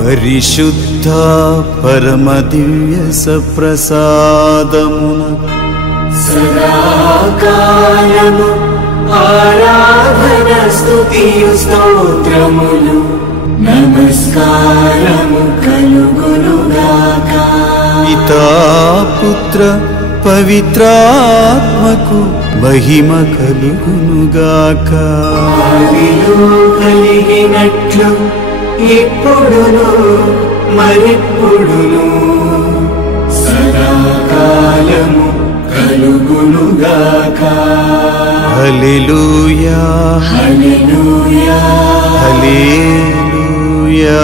పరిశుద్ధ పరమ దివ్య సప్రసాదమున సదాకాలము ఆరాధన స్తుతియు స్తోత్రములు నమస్కారము కలుగునుగాక. పితా పుత్ర పవిత్రాత్మకు మహిమ కలుగునుగాక. ఆదిలో కలిగినట్లు ఇప్పుడును మరిప్పుడును సదాకాలము కలుగునుగాక. హల్లెలూయా హల్లెలూయా హల్లెలూయా.